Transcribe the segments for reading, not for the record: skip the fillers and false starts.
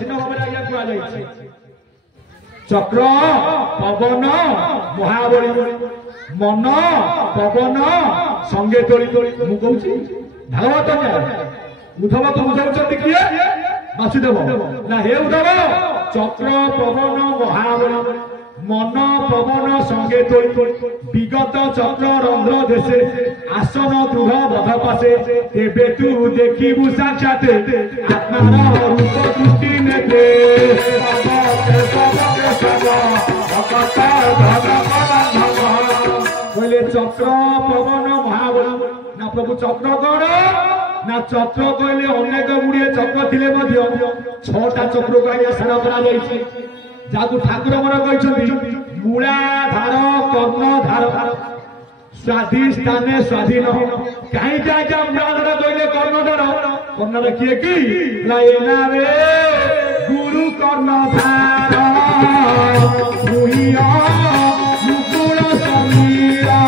दक्षिण भाव चक्र पवन महाबली मन पवन संगे तोली मु कहूँ भागवत उद्धव को बुझाऊँ किए वासुदेव ना हे उद्धव चक्र पवन महाबली मन पवन संगे तोली विगत चक्र रंध्र देशे आसन दृढ़ बध पासे एबे तू देखिबु साक्षात आत्मार रूप दृष्टि नेते कहले चक्र पवन महाबली ना प्रभु चक्र कौन ना चक्र कहले अनेक गुड़िए चक्र थिले मध्य 6टा चक्र को आगे सारा करा जायछि जाकु ठाकुर मन कहछन्ति मूलाधार कर्णधार स्वाधिष्ठाने स्वाधीन कहीं जाके मूलाधार कहले कर्णधार किए कि लाइना रे गुरु कर्णधार मुहिया मुकुल समीरा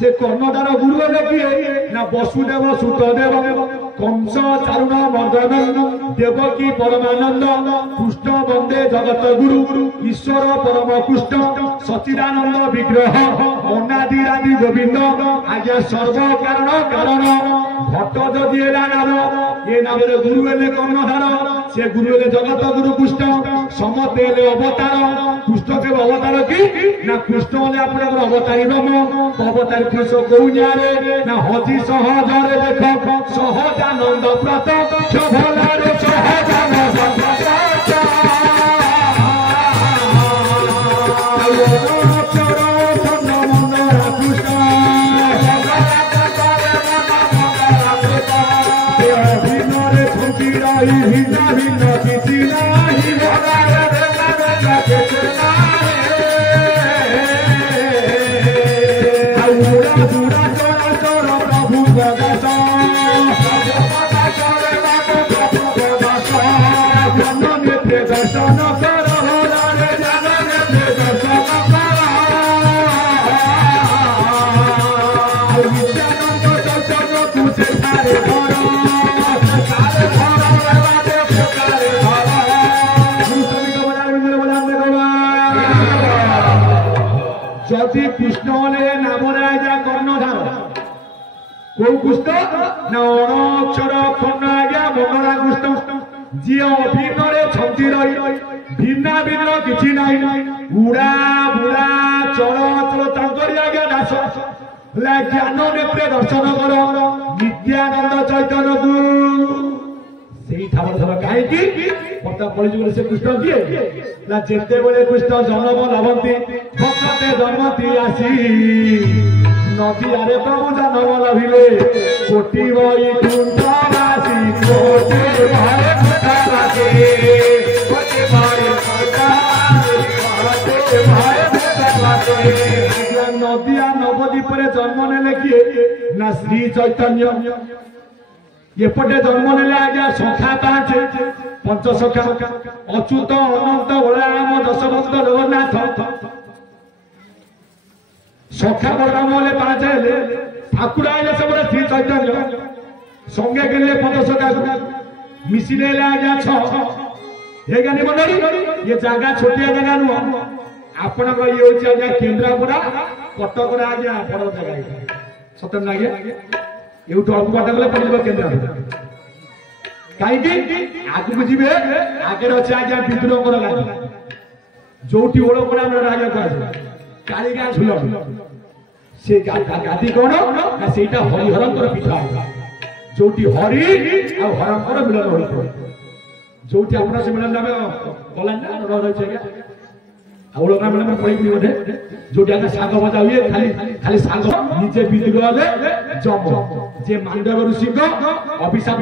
से कर्णधार गुरु किए ना वसुदेव सुतदेव कंस चारुण मर्दन देवकी परमानंद कृष्ण वंदे जगत गुरु ईश्वर परम कृष्ण सच्चिदानंद विग्रह अनादिरादि गोविंद आज्ञा सर्व कारण कारण भट्ट जदि नाम ये नाम गुरु हेले कर्णधार से गुरु हेले जगत गुरु कृष्ण समते हेले अवतार कृष्ण के अवतार कि ना कृष्ण हेले आपन अवतारी नम अवतारी कृष्ण कौनियारे ना हजी सहजरे देख सहजानंद प्रत शोभलारे सहजानंद जदि कृष्ण ने नाम राजा कर्णधार कौ कृष्ण ना अक्षर खंड आज्ञा मनरा कृष्ण जी अभिनय छंदी रही भिन्ना भिन्न किछि नाही उड़ा बुड़ा चल चल तांकरी आज्ञा दास ज्ञान नेत्रे दर्शन कर नित्यानंद चैतन्य को कहीं बर्तमान कलिजुग से कृष्ण किए ना जेते बेले कृष्ण जन्म लभंती भक्ते जन्मती आसी नदी आरे प्रभु जन्म लभिले कोटि वैकुंठवासी कोटि भाई भक्तवासी कोटि भाई भक्तवासी नदिया नवद्वीप जन्म नेले किए ना श्री चैतन्य एपटे जन्म नेले आज्ञा सखा 5 पंचसखा अच्युत अनंत बलराम दशभक्त जगन्नाथ सखा बलराम हेले 5 हेले ठाकुर आइले सब श्री चैतन्य संगे गेले पंचसखा मिसिले आज्ञा 6 हे गानी मंडली ये जगह छोटिया जगह नुह आपण ये होची आज्ञा केन्द्रापड़ा कटक आज्ञा बड़ जगह सतम लागे एवं अल्प बाटा गले पड़े केन्द्रापड़ा कहीं आगू जी आगे अच्छे आज्ञा विद्रोह जो ओड़पड़ा राजा कह कालीगा झुल से गादी कौन ना से हरिहर पीठा जो हरि आ हर मिलन हो जो अपना से मिलन गला रही ओड़पड़ा मिलन पड़ी बोधे जो शाग भजा हुए खाली खाली शाग निजे विद्रोह जम जे मांडव ऋषि अभिशाप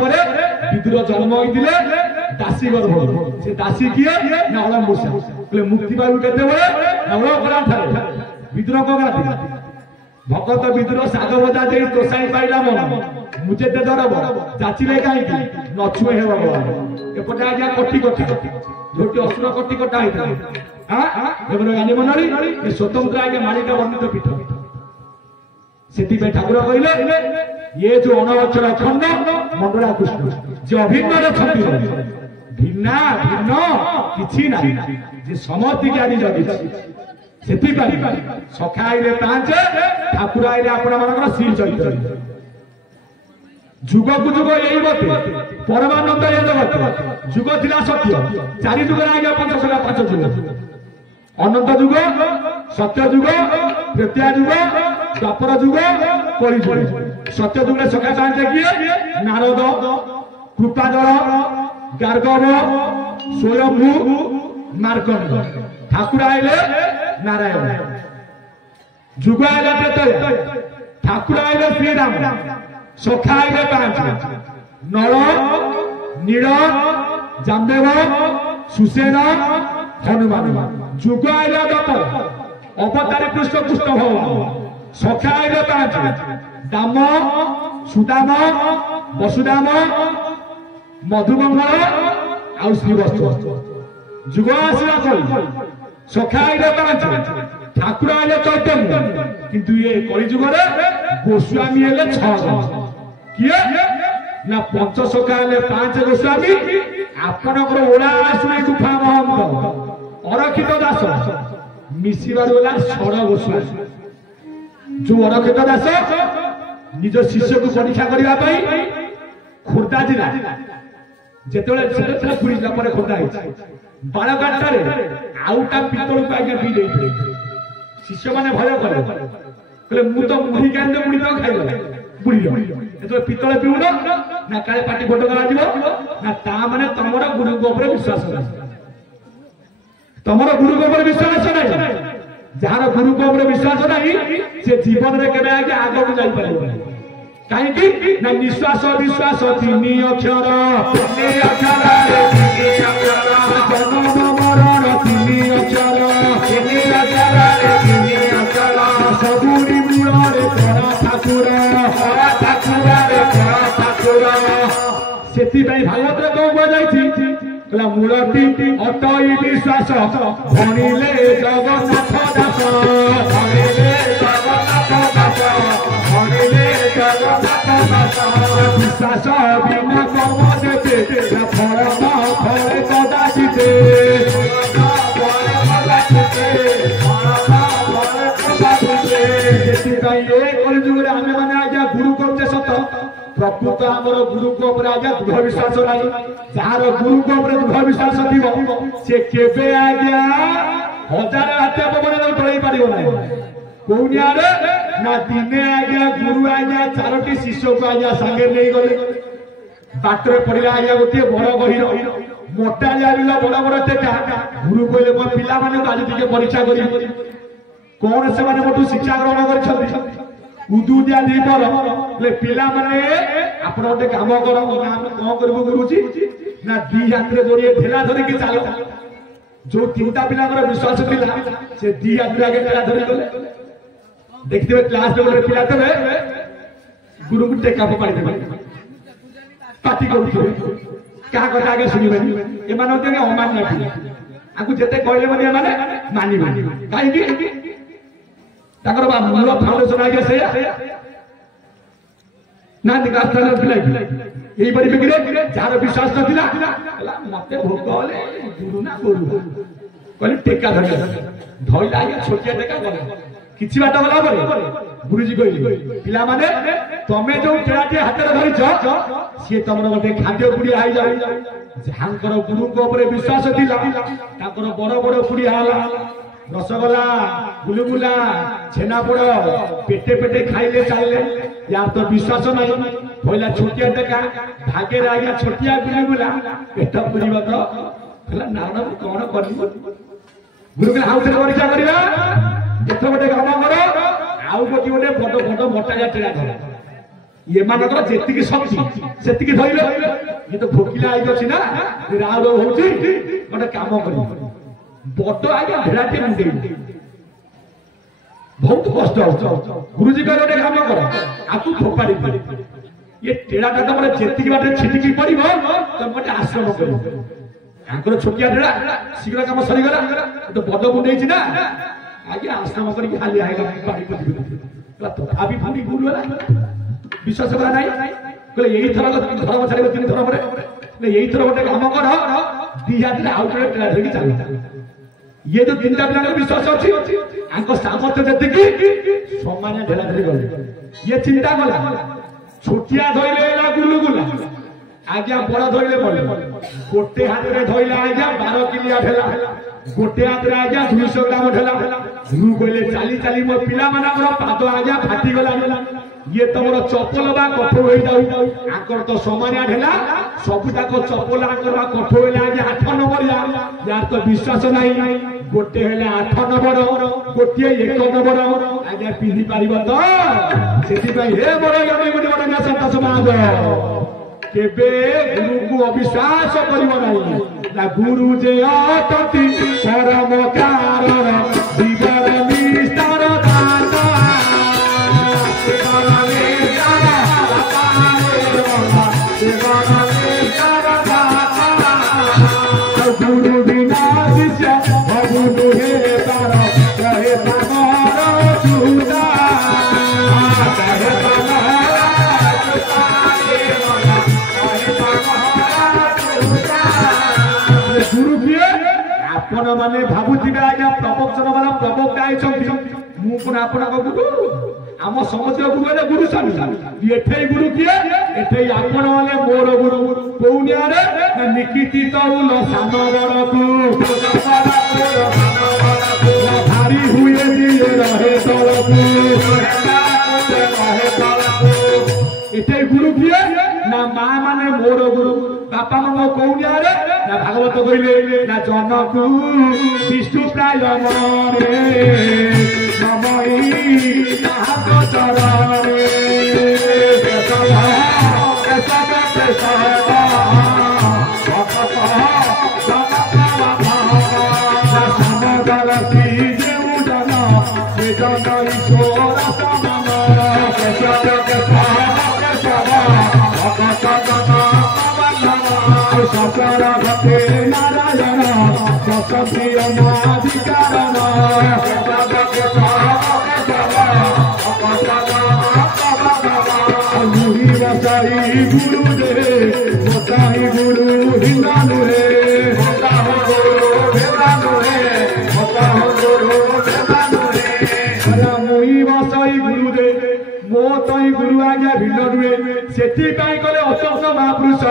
विद्रोह जन्म होते दासी गर्भ से दासी किए ना अलमूषा मुक्ति पाइबू के विद्रोह करा विद्रोह करा भगत विदुर साग भजा दे तोसाई पाइला मन मुझे दे दरब जाचिले कहीं नछुए हे भगवान एपटे आज्ञा कटी कटी जोटी असुर कटी कटा होता है स्वतंत्र आज्ञा मालिका वर्णित पीठ से ठाकुर कहले ये जो अनवचर अखंड मंगला कृष्ण जे अभिन्न भिन्ना भिन्न किछि ना जे समति ज्ञानी जगी सखा आइले 5 ठाकुर आइले आपण मानकर श्री चैतन्य जुग को जुग यही गति परमानंद ये जगत जुग थिला सत्य 4 जुग आगे 5 जुग अनंत जुग सत्य जुग त्रेता जुग द्वापर जुग कलि जुग सत्य जुग में सखा चाहते किए नारद कृपाजल गार्गव स्वयंभू मार्कंड ठाकुर आइले नारायण जुग आइले त्रेता ठाकुर आइले श्रीराम सखा आइले 5 नल नील जामदेव सुसेन हनुमान जुग आइले द्वापर अवतारी कृष्ण कृष्ण भगवान सखा आइले 5 दाम सुदाम वसुदाम मधुमंगल आउ श्रीवत्स जुग आसिला कली सखा आइले 5 ठाकुर आइले चैतन्य किंतु ये कली जुग रे गोस्वामी हेले 6 किए ना 5 सखा हेले 5 गोस्वामी आपनकर ओला आसुनी गुफा महंत अरखित दास मिसिबार वाला 6 गोस्वामी जो अरखित दास निज शिष्य को परीक्षा करबा पई खोर्धा जिला जेतेले सेते पुरी जिला पर खोर्धा है बाळगाटा रे आउटा पितळ को आगे पी देई शिष्य माने भय करे कहले मु तो मुढी कांदे मुढी तो खाइला बुढी एतो पितळ पिउनो ना काले पाटी फोटो करा दिबो ना ता माने तमरा गुरु को ऊपर विश्वास नाही तमरा गुरु को ऊपर विश्वास नाही जहार गुरु को ऊपर विश्वास नाही से जीवन रे केबे आगे आगो को जाई परबो काहेकि ना विश्वास विश्वास 3 अक्षर रे 3 अक्षर जन्म मरण 3 अक्षर 3 अक्षर रे 3 अक्षर सबुरी मूल रे परा ठाकुर रे परा ठाकुर सेति भाई भागवत रे को गो जाई छी कला मूलटी अटई विश्वास भणिले जगन्नाथ दास भणिले जगन्नाथ दास भणिले जगन्नाथ दास विश्वास बिना कर्म देते फल फल कदाचिते कलिजुगे आम मैंने आज्ञा गुरु करते सत प्रकृत आमर गुरु को ऊपर आज्ञा दृढ़ विश्वास नहीं जार गुरु को ऊपर दृढ़ विश्वास थी से केबे आज्ञा 1000 हत्या पवन टळई पारिबो नाही कोनिया रे ना दिने आज्ञा गुरु आज्ञा 4टी शिष्य को आज्ञा संगे नहीं गले बाटरे पड़िला आज्ञा गोटे बड़ गहिर मोटा जाबिला बड़ बड़ टेका गुरु कहले मो पिला माने आज टिके परीक्षा करी कौन से माने मोटू शिक्षा ग्रहण करछथि उदुदिया दीपर ले पिला माने आपण ओटे काम करो ना हम कोन करबो गुरुजी ना दी हाथ रे जोड़िए ठेला धरि के चालो जो 3टा पिला कर विश्वास थिला से दी हाथ रे आगे ठेला धरि गले देखिबे क्लास रे पिला तबे गुरु को टेका पकड़ी देबे पाटी करू क्या कथा आगे सुनिबे ए माने ओते अमान्य पिला आकु जते कहले माने मानिबे काहे कि ताकर बा मूल फाउंडेशन आगे से ना निकास्तान पिलाई एही परि बिगड़े जार विश्वास नथिला मते भोक होले गुरु ना गुरु कहले टेका धइला आगे छोटिया टेका गले किछि बाटा गला परे गुरुजी कहले पिला माने तमे जो टेराटे हाथ रे धरिछ से तमरो गोटे खाद्य पुड़िया आइ जाय जहांकर गुरु को ऊपर विश्वास थिला ताकर बड़ बड़ पुड़िया होला रसगोला गुलगुला छेनापोड़ पेटे पेटे खाइले चाले यार तो विश्वास नहीं भइला छोटिया टेका भागे रे आज्ञा छोटिया गुलगुला पेट पुरिबा तो हला नाना कोन करबो गुरु के हाउस रे परीक्षा करबा एथो गोटे काम करो आउ गोटे बड़ बड़ मोटा जा टेरा धर ये मानकर जेतिकी शक्ति सेतिकी धइले ये तो भोकिला आइ अछि ना राव होउची गोटे काम करी बड़ आज्ञा भेड़ाटे मुंडे बहुत कष्ट हो गुरुजी का गोटे काम कर आकु फोपाड़ी ये टेढ़ाटा तुम जेतिक बाटे छिटिकी पड़ो तुम गोटे आश्रम कर छोटिया टेढ़ा शीघ्र कम सरीगला तो बड़ को नहीं ना आगे आश्रम करके खाली आएगा तथापि भाभी गुरु विश्वास करा ना कहले यही थर धर्म छाड़ 3 थर पर यही थर गोटे काम कर दी हाथ आउ टेढ़ा धरिकी चल ये जो 3टा पिला विश्वास अच्छी सामर्थ्य जी समान ढेला धरी गले ये चिंता कला छोटिया धोइले गुलुगुला आज्ञा बड़ा धोइले बोले गोटे हाथ में धोइले आज्ञा 12 किलिया ढेला गोटे हाथ में आज्ञा 200 ग्राम ढेला गुरु कहले चाली चाली मो पिला मानकर पाद आज्ञा फाटी गला ये तुम चपल बा कठोर हो जाऊ आकर तो समानिया ढेला सबुटाक चपल आकर कठोर होले आज्ञा 8 नंबर यार तो विश्वास नहीं गोटे हेले 8 नंबर गोटे 1 नंबर आज्ञा पिंधि पारिबो तो सेति भाई हे बड़ ज्ञानी गुडी बड़ ना संत समाज केबे गुरु को अविश्वास करिबो नाही ना गुरु जे अतति परम कारण जीवन निस्तार दाता गुरु बिना शिष्य भगुनु हे तार कहे तमर चूड़ा कहे गुरु किए आपण माने भाबुथिबे आज्ञा प्रवचन वाला प्रवक्ता आइछंती मु कोन आपना गुरु आम समस्त गुरु हेले गुरु स्वामी एठे गुरु किए एठे आपण वाले मोर गुरु कोउनिया रे निकिति तौल सान बड़कू भारी हुए दिए रहे तलकू एठे गुरु किए ना मां माने मोर गुरु बापा मामा कोउनिया रे ना भागवत कइले ना जनकू विष्णु प्राय मरे नमई नाथ चरणे नारायण गुरु दे बताई गुरु हिंदानु मुई बसाई गुरु दे मो तई गुरु आज्ञा भिन्न नुहे सेठी कले अशोक महापुरुष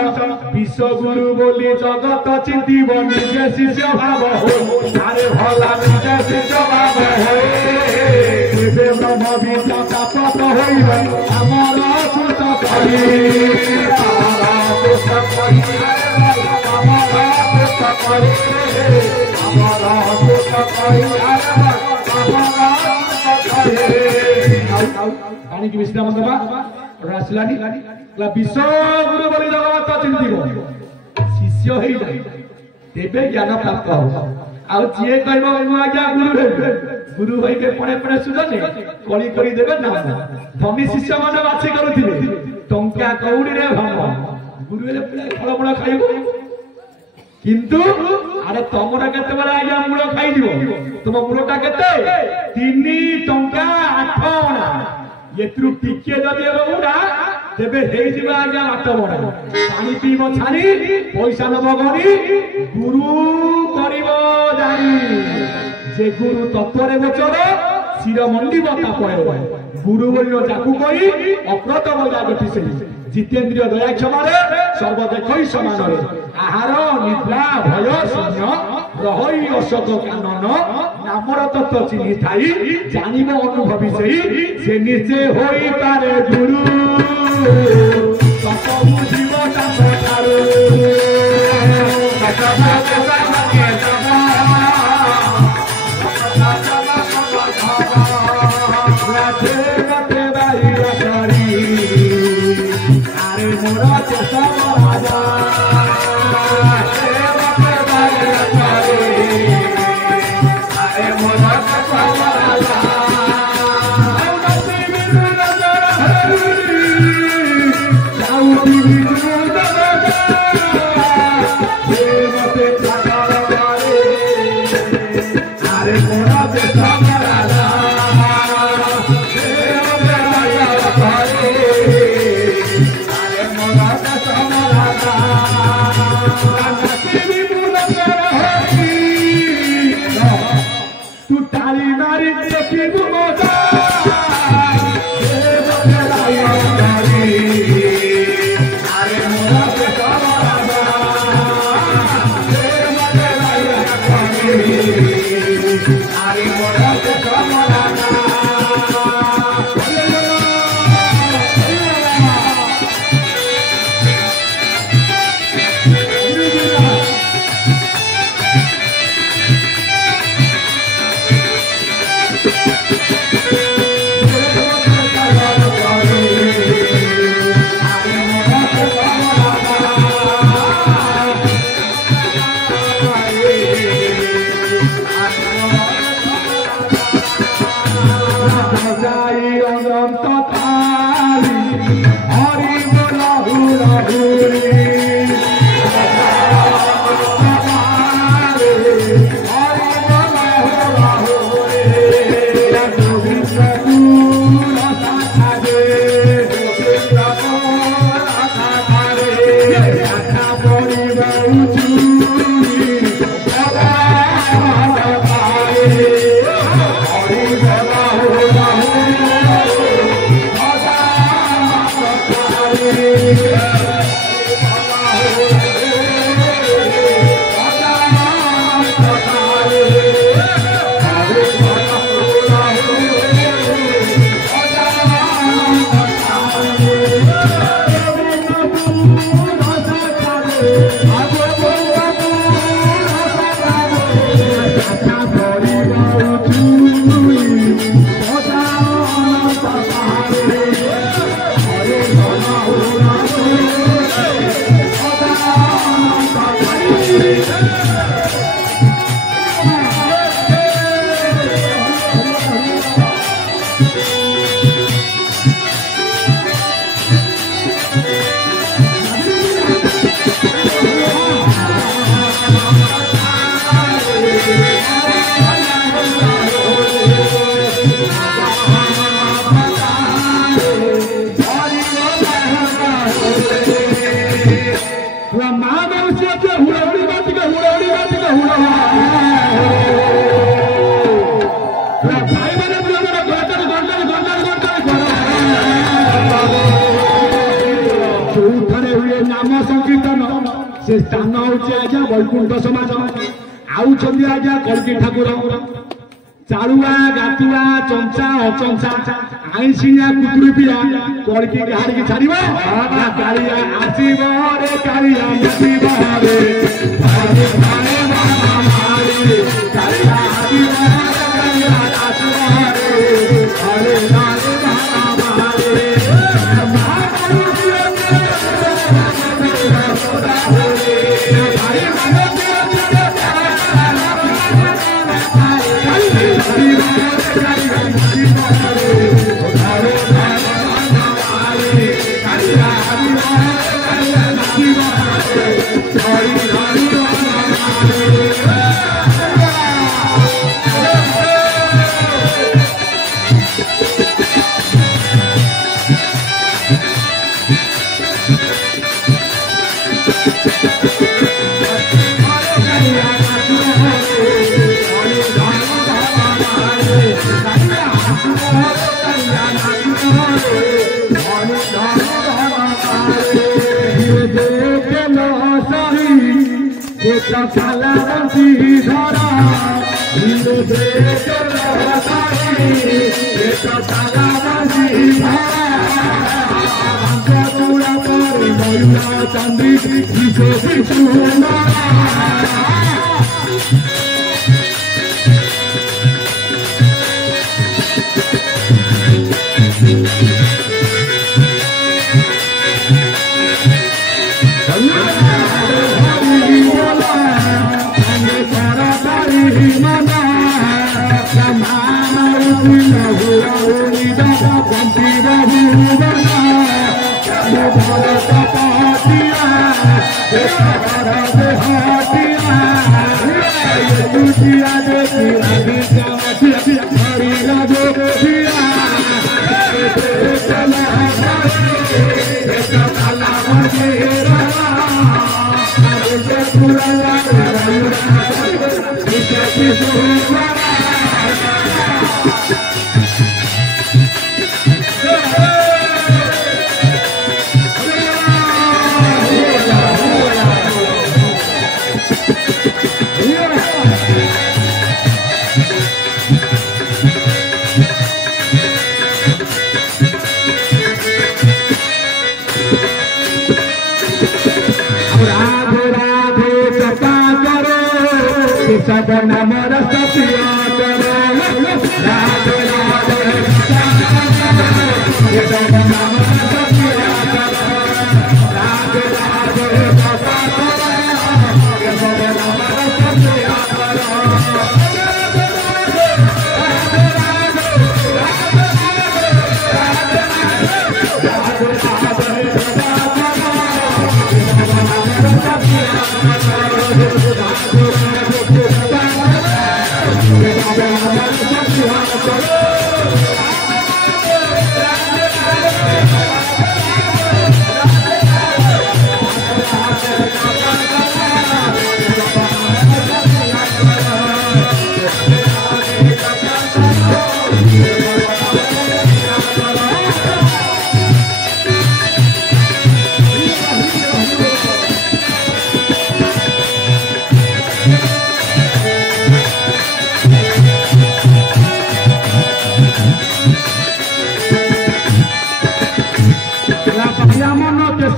विश्व गुरु बोली जगत चिंतीब निजे शिष्य भाव हो अरे भला निजे शिष्य भाव हो ब्रह्म विद्या प्राप्त होइबे हमर सुत करी पानी की विश्राम आसलानी विश्व गुरु बोली जगत चिंतीब शिष्य हो तेबे ज्ञान प्राप्त हो आए कह आज्ञा गुरु गुरु होइबे पड़े पड़े सुजने कली करी देबे ना धनी शिष्य माने बाछी करूथिबे टंका कौड़ी रे भाव गुरु हेले फलमूल खाइबो किंतु अरे तमरा केते बेला आज्ञा मूल खाइ दिबो तुम मूलटा केते 3 टंका 8 अणा एत्रु टिके जदि बहुडा तेबे हेइ जिबा आज्ञा 8 बडा पानी पीबो छानी पैसा नबो गरी गुरु करिबो जानी जे गुरु तत्वरे गोचर शिरोमंडी बता पड़े गुरु बोलो जाकू कही अप्रत बजा गति से जितेन्द्रिय दया क्षमारे सर्वदेखई समान आहार निद्रा भय शून्य रही अशोक कानन नामर तत्व चिन्हि थाई जानिब अनुभवी से निजे होई पारे गुरु तत बुझिब तारो অনন্ত কালী হরি বল হুরা হুরি से स्थान हूँ आज्ञा वैकुंठ समाज आउछंदी आज्ञा कल्की ठाकुर चालुआ गातुआ चंचा अचंचा आईसिया कुकुरी पिया कल्की गाड़ी की छाड़ब कालिया आसब रे कालिया आसब रे कालिया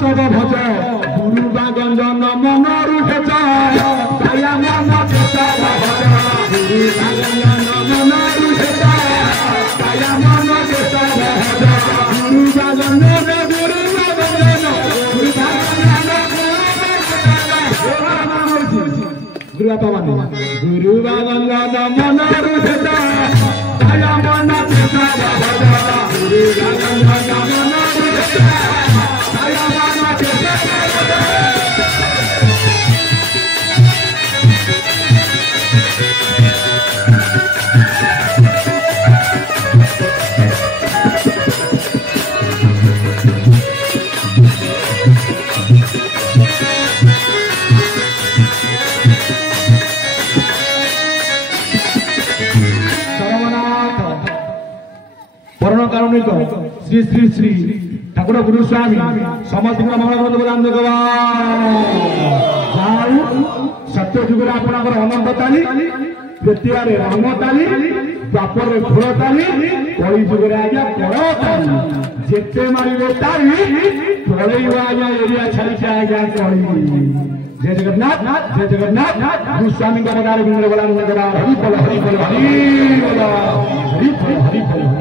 केशव भज गुरु गंजन मनरु हेच दया मन केशव भज गुरु गंजन मनरु हेच दया मन केशव भज गुरु गंजन गुरु गंजन गुरु गुरु गंजन मनरु हेच दया मन केशव भज गुरु गंजन मनरु हेच दया मन केशव भज कारुणिक श्री श्री श्री ठाकुर गुरुस्वामी समस्त महाभारत प्रदान भगवान सत्य जुगे आपणकर अनंत ताली तृतीय राम ताली द्वापर घोड़ ताली कई जुगे आज्ञा कड़ ताली जेते मारे ताली पड़ेब आज्ञा एरिया छाड़ी आज्ञा कड़ी जय जगन्नाथ जय जगन्नाथ गुरुस्वामी का अवतार हरि बोल हरि बोल हरि बोल हरि बोल हरि बोल हरि बोल